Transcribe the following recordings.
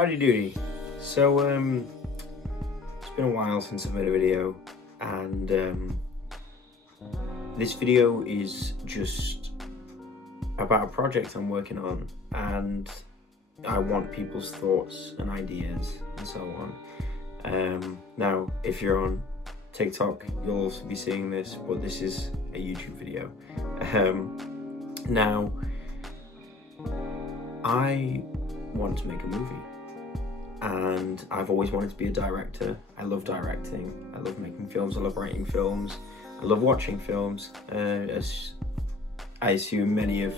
Howdy doody. So, it's been a while since I've made a video, and this video is just about a project I'm working on, and I want people's thoughts and ideas and so on. Now, if you're on TikTok, you'll also be seeing this, but this is a YouTube video. Now, I want to make a movie. And I've always wanted to be a director. I love directing. I love making films. I love writing films. I love watching films. As I assume many of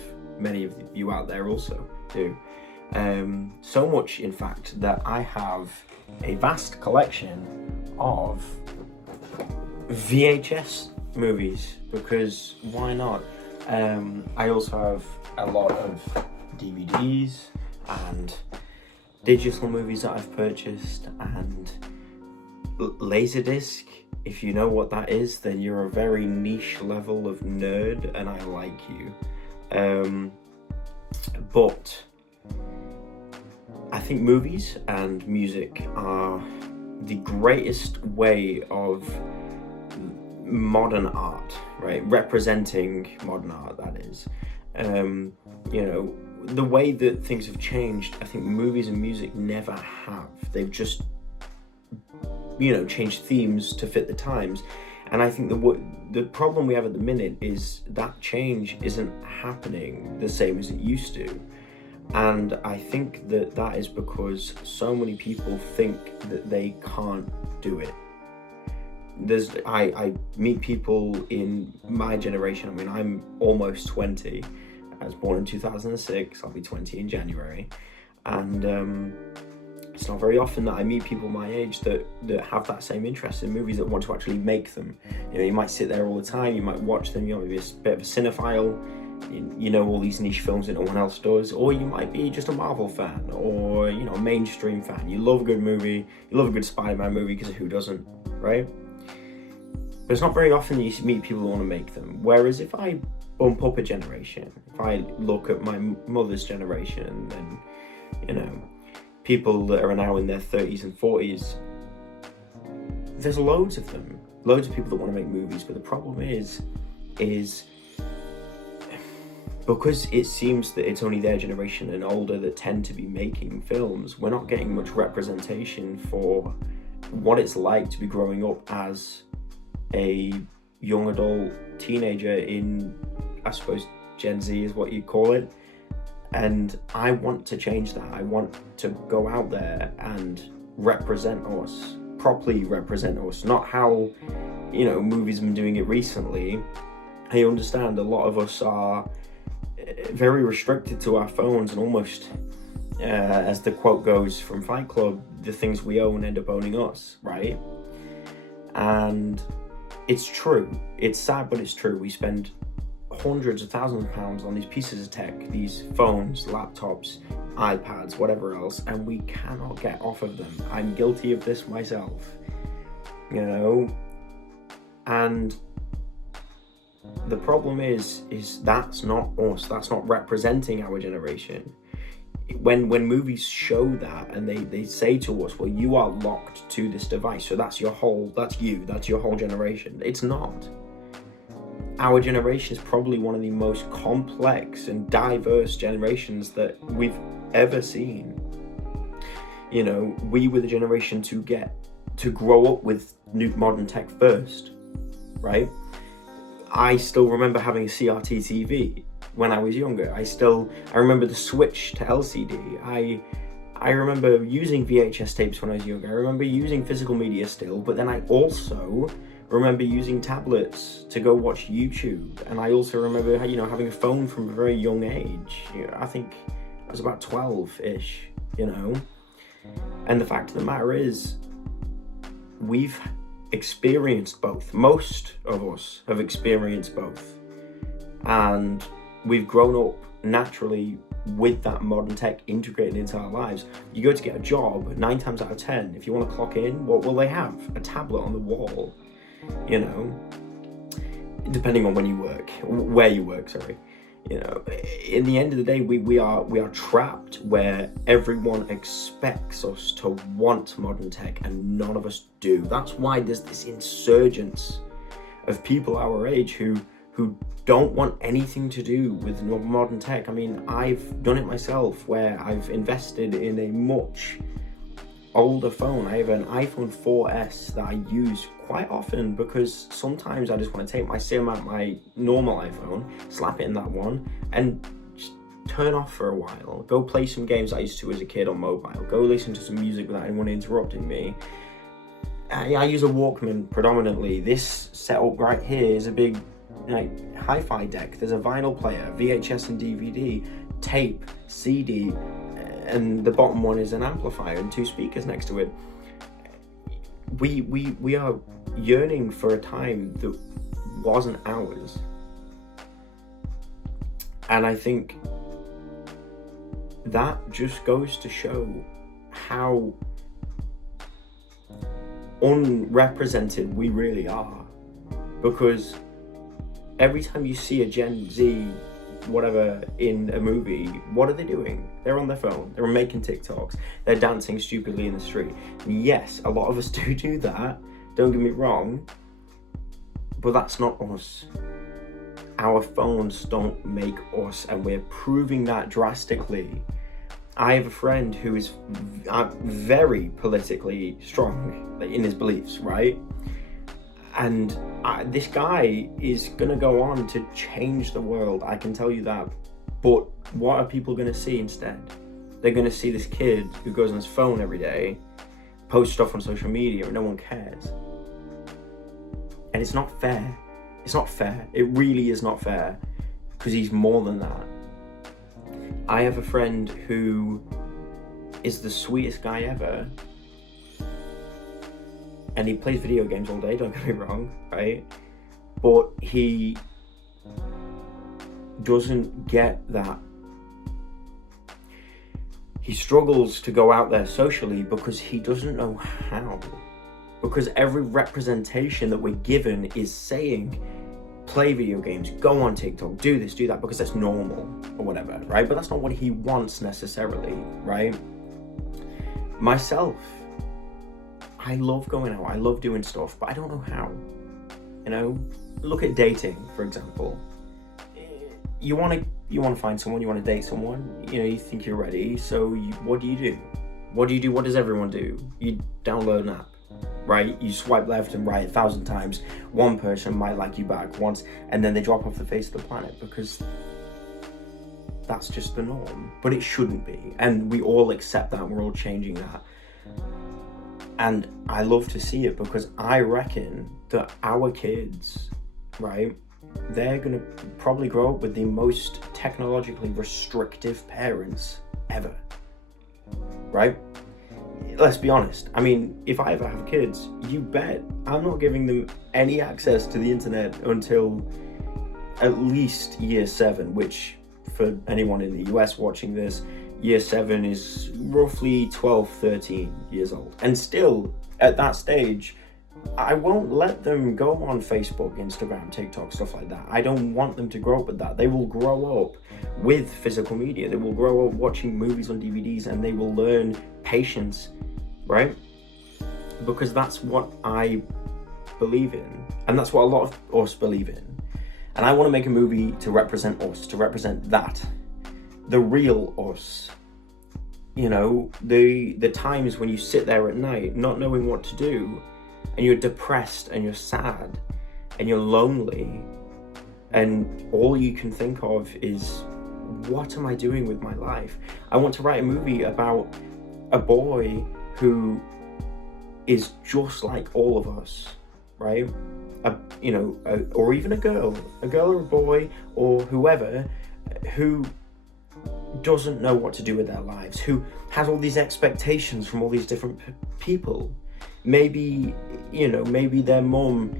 you out there also do. So much, in fact, that I have a vast collection of VHS movies, because why not? I also have a lot of DVDs and digital movies that I've purchased, and Laserdisc. If you know what that is, then you're a very niche level of nerd, and I like you. But I think movies and music are the greatest way of modern art, right? Representing modern art, that is. The way that things have changed, I think movies and music never have. They've just, changed themes to fit the times. And I think the problem we have at the minute is that change isn't happening the same as it used to. And I think that is because so many people think that they can't do it. I meet people in my generation. I mean, I'm almost 20. I was born in 2006, I'll be 20 in January, and it's not very often that I meet people my age that have that same interest in movies, that want to actually make them. You might sit there all the time, you might watch them, you might be a bit of a cinephile, you know all these niche films that no one else does, or you might be just a Marvel fan, or a mainstream fan. You love a good movie, you love a good Spider-Man movie, because who doesn't, right? But it's not very often that you meet people who want to make them. Whereas if I bump up a generation, if I look at my mother's generation, and people that are now in their 30s and 40s, there's loads of them, loads of people that want to make movies. But the problem is because it seems that it's only their generation and older that tend to be making films, we're not getting much representation for what it's like to be growing up as a young adult teenager in, I suppose, Gen Z is what you call it. And I want to change that. I want to go out there and represent us, properly represent us, not how, movies have been doing it recently. I understand a lot of us are very restricted to our phones, and almost, as the quote goes from Fight Club, the things we own end up owning us, right? And it's true. It's sad, but it's true. We spend hundreds of thousands of pounds on these pieces of tech, these phones, laptops, iPads, whatever else, and we cannot get off of them. I'm guilty of this myself, and the problem is that's not us. That's not representing our generation. When movies show that, and they say to us, well, you are locked to this device, so that's your whole generation. It's not. Our generation is probably one of the most complex and diverse generations that we've ever seen. We were the generation to grow up with new modern tech first, right? I still remember having a CRT TV when I was younger. I remember the switch to LCD. I remember using VHS tapes when I was younger. I remember using physical media still, but then I also remember using tablets to go watch YouTube. And I also remember, having a phone from a very young age. I think I was about 12-ish, And the fact of the matter is, we've experienced both. Most of us have experienced both. And we've grown up naturally with that modern tech integrated into our lives. You go to get a job, 9 times out of 10, if you want to clock in, what will they have? A tablet on the wall, depending on where you work, sorry. You know, in the end of the day, we are trapped where everyone expects us to want modern tech and none of us do. That's why there's this insurgence of people our age who don't want anything to do with modern tech. I mean, I've done it myself, where I've invested in a much older phone. I have an iPhone 4S that I use quite often because sometimes I just want to take my SIM out my normal iPhone, slap it in that one, and just turn off for a while. Go play some games I used to as a kid on mobile. Go listen to some music without anyone interrupting me. I use a Walkman predominantly. This setup right here is a big hi-fi deck. There's a vinyl player, VHS and DVD, tape, CD, and the bottom one is an amplifier and 2 speakers next to it. We are yearning for a time that wasn't ours. And I think that just goes to show how unrepresented we really are. Because every time you see a Gen Z whatever in a movie, what are they doing? They're on their phone, they're making TikToks, they're dancing stupidly in the street. And yes, a lot of us do that, don't get me wrong, but that's not us. Our phones don't make us, and we're proving that drastically. I have a friend who is very politically strong in his beliefs, right? And this guy is going to go on to change the world, I can tell you that. But what are people going to see instead? They're going to see this kid who goes on his phone every day, posts stuff on social media, and no one cares. And it's not fair. It's not fair. It really is not fair, because he's more than that. I have a friend who is the sweetest guy ever, and he plays video games all day, don't get me wrong, right? But he doesn't get that. He struggles to go out there socially because he doesn't know how. Because every representation that we're given is saying, play video games, go on TikTok, do this, do that, because that's normal or whatever, right? But that's not what he wants necessarily, right? Myself, I love going out, I love doing stuff, but I don't know how. You know, look at dating, for example. You want to find someone, you want to date someone, you know, you think you're ready, so what do you do? What do you do? What does everyone do? You download an app, right? You swipe left and right 1,000 times. One person might like you back once, and then they drop off the face of the planet, because that's just the norm. But it shouldn't be, and we all accept that, and we're all changing that. And I love to see it, because I reckon that our kids, right, they're going to probably grow up with the most technologically restrictive parents ever, right? Let's be honest. I mean, if I ever have kids, you bet I'm not giving them any access to the internet until at least year 7, which for anyone in the US watching this, year 7 is roughly 12, 13 years old. And still, at that stage, I won't let them go on Facebook, Instagram, TikTok, stuff like that. I don't want them to grow up with that. They will grow up with physical media. They will grow up watching movies on DVDs, and they will learn patience, right? Because that's what I believe in. And that's what a lot of us believe in. And I want to make a movie to represent us, to represent that. The real us. You know, the times when you sit there at night not knowing what to do, and you're depressed and you're sad and you're lonely, and all you can think of is, what am I doing with my life? I want to write a movie about a boy who is just like all of us, right? Or even a girl or a boy or whoever, who doesn't know what to do with their lives, who has all these expectations from all these different people. Maybe their mum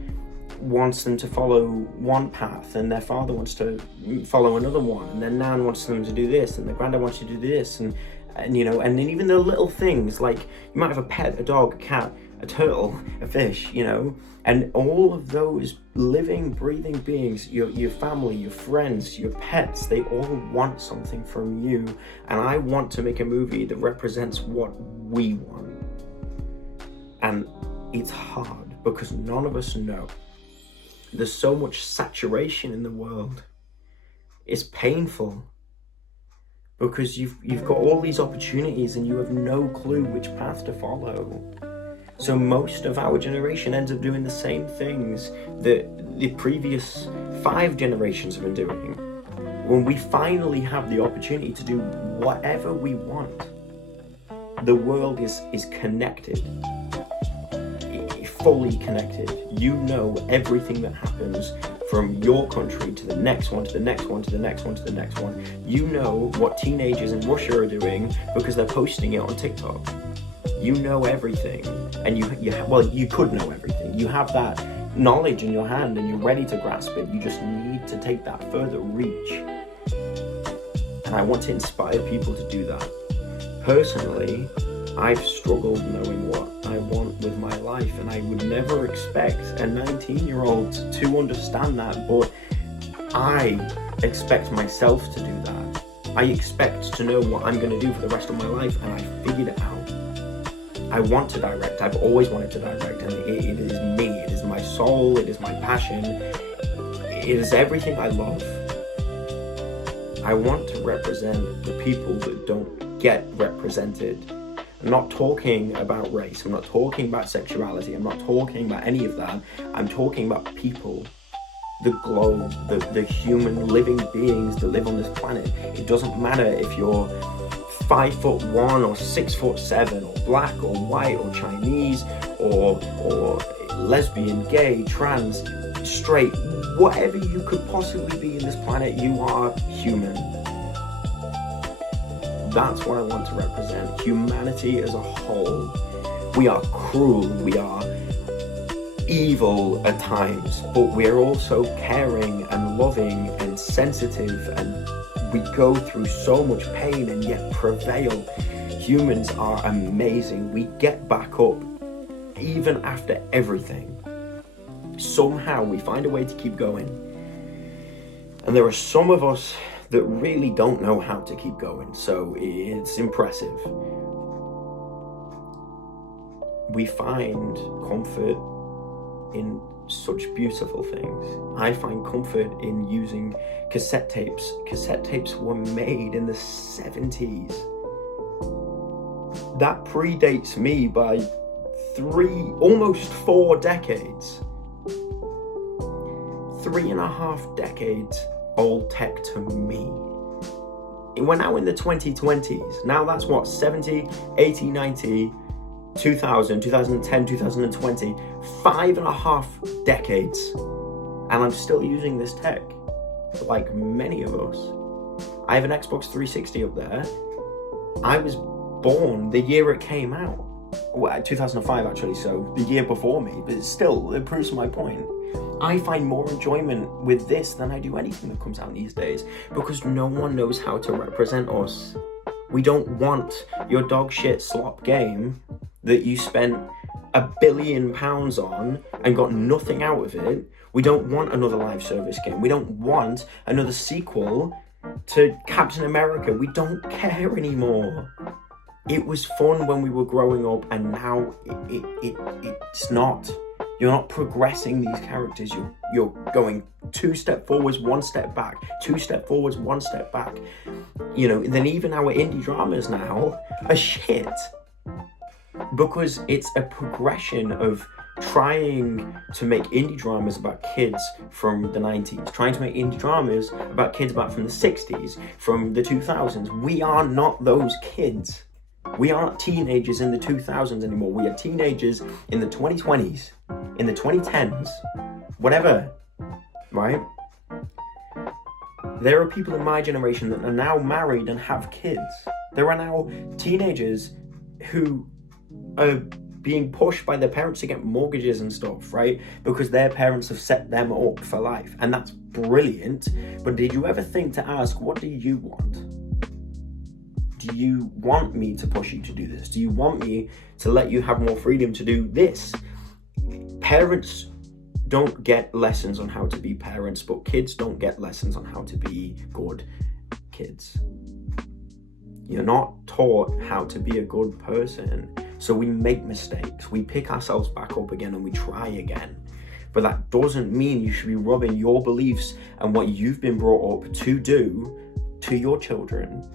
wants them to follow one path, and their father wants to follow another one, and their nan wants them to do this, and their granddad wants you to do this, and then even the little things, like you might have a pet, a dog, a cat, a turtle, a fish, and all of those living, breathing beings, your family, your friends, your pets, they all want something from you. And I want to make a movie that represents what we want. And it's hard because none of us know. There's so much saturation in the world. It's painful because you've got all these opportunities and you have no clue which path to follow. So most of our generation ends up doing the same things that the previous 5 generations have been doing. When we finally have the opportunity to do whatever we want, the world is connected, fully connected. You know everything that happens from your country to the next one, to the next one, to the next one, to the next one. You know what teenagers in Russia are doing because they're posting it on TikTok. You know everything, and you could know everything. You have that knowledge in your hand and you're ready to grasp it. You just need to take that further reach. And I want to inspire people to do that. Personally, I've struggled knowing what I want with my life, and I would never expect a 19-year-old to understand that, but I expect myself to do that. I expect to know what I'm going to do for the rest of my life, and I figured it out. I want to direct. I've always wanted to direct, and it is me. It is my soul. It is my passion. It is everything I love. I want to represent the people that don't get represented. I'm not talking about race. I'm not talking about sexuality. I'm not talking about any of that. I'm talking about people, the globe, the human living beings that live on this planet. It doesn't matter if you're 5'1" or 6'7", or black or white or Chinese or lesbian, gay, trans, straight, whatever you could possibly be in this planet, you are human. That's what I want to represent. Humanity as a whole. We are cruel, we are evil at times, but we're also caring and loving and sensitive, and we go through so much pain and yet prevail. Humans are amazing. We get back up even after everything. Somehow we find a way to keep going. And there are some of us that really don't know how to keep going, so it's impressive. We find comfort in such beautiful things. I find comfort in using cassette tapes. Cassette tapes were made in the 70s. That predates me by almost 4 decades. 3.5 decades old tech to me. We're now in the 2020s. Now that's what, 70, 80, 90, 2000, 2010, 2020, 5.5 decades. And I'm still using this tech, like many of us. I have an Xbox 360 up there. I was born the year it came out. Well, 2005 actually, so the year before me, but still, it proves my point. I find more enjoyment with this than I do anything that comes out these days, because no one knows how to represent us. We don't want your dog shit slop game that you spent £1 billion on and got nothing out of it. We don't want another live service game. We don't want another sequel to Captain America. We don't care anymore. It was fun when we were growing up, and now it's not. You're not progressing these characters. You're going 2 steps forwards, 1 step back, 2 steps forwards, 1 step back. Then even our indie dramas now are shit, because it's a progression of trying to make indie dramas about kids from the 90s, trying to make indie dramas about kids from the 60s, from the 2000s. We are not those kids. We aren't teenagers in the 2000s anymore. We are teenagers in the 2020s, in the 2010s, whatever, right? There are people in my generation that are now married and have kids. There are now teenagers who are being pushed by their parents to get mortgages and stuff, right? Because their parents have set them up for life. And that's brilliant. But did you ever think to ask, what do you want? Do you want me to push you to do this? Do you want me to let you have more freedom to do this? Parents don't get lessons on how to be parents, but kids don't get lessons on how to be good kids. You're not taught how to be a good person. So we make mistakes. We pick ourselves back up again and we try again. But that doesn't mean you should be rubbing your beliefs and what you've been brought up to do to your children.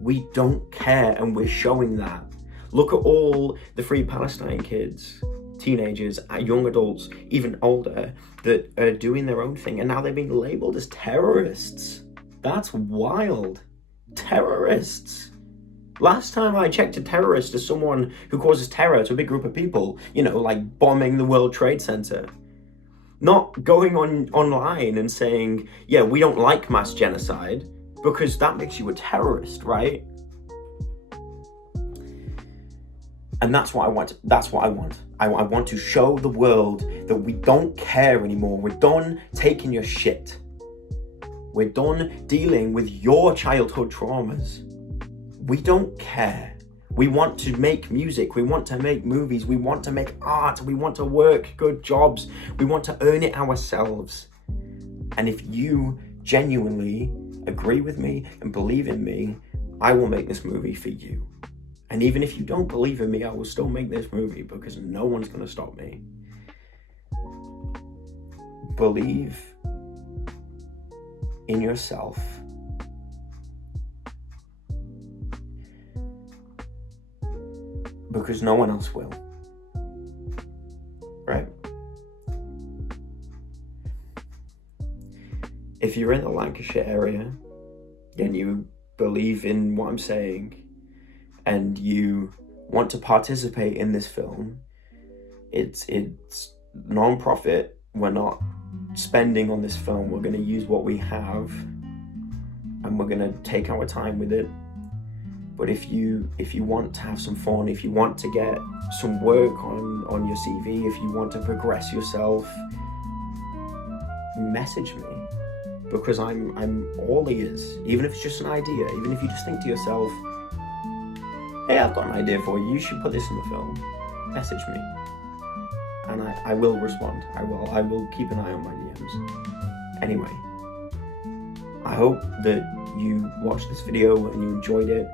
We don't care, and we're showing that. Look at all the Free Palestine kids, teenagers, young adults, even older, that are doing their own thing, and now they're being labeled as terrorists. That's wild. Terrorists. Last time I checked, a terrorist is someone who causes terror to a big group of people, like bombing the World Trade Center. Not going online and saying, yeah, we don't like mass genocide, because that makes you a terrorist, right? And that's what I want. I want to show the world that we don't care anymore. We're done taking your shit. We're done dealing with your childhood traumas. We don't care. We want to make music. We want to make movies. We want to make art. We want to work good jobs. We want to earn it ourselves. And if you genuinely agree with me and believe in me, I will make this movie for you. And even if you don't believe in me, I will still make this movie, because no one's going to stop me. Believe in yourself. Because no one else will. Right? If you're in the Lancashire area and you believe in what I'm saying and you want to participate in this film, it's non-profit. We're not spending on this film. We're going to use what we have and we're going to take our time with it. But if you want to have some fun, if you want to get some work on your CV, if you want to progress yourself, message me, because I'm all ears. Even if it's just an idea, even if you just think to yourself, hey, I've got an idea for you, you should put this in the film, message me. And I will respond. I will keep an eye on my DMs. Anyway, I hope that you watched this video and you enjoyed it.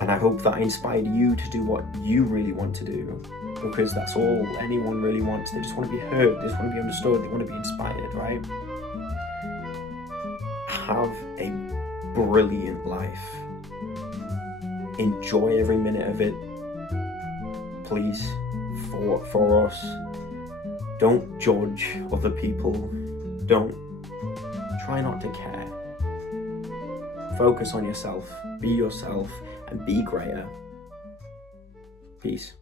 And I hope that I inspired you to do what you really want to do, because that's all anyone really wants. They just want to be heard, they just want to be understood, they want to be inspired, right? Have a brilliant life. Enjoy every minute of it. Please, for us. Don't judge other people. Try not to care. Focus on yourself. Be yourself. And be greater. Peace.